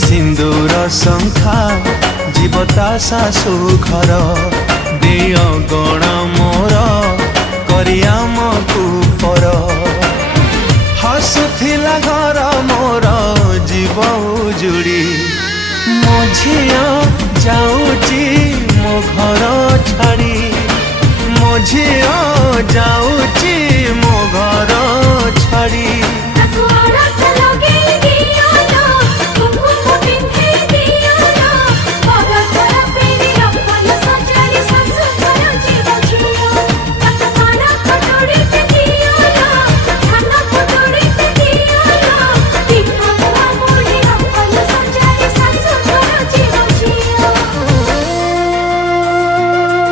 सिंदूर शंखा जीवता शाशु घर देय गण मोर करियाम कुपर हसुथिला घर मोर जीव उजुड़ी मो झिया जाऊची मो घर छाड़ी मो झिया जाऊची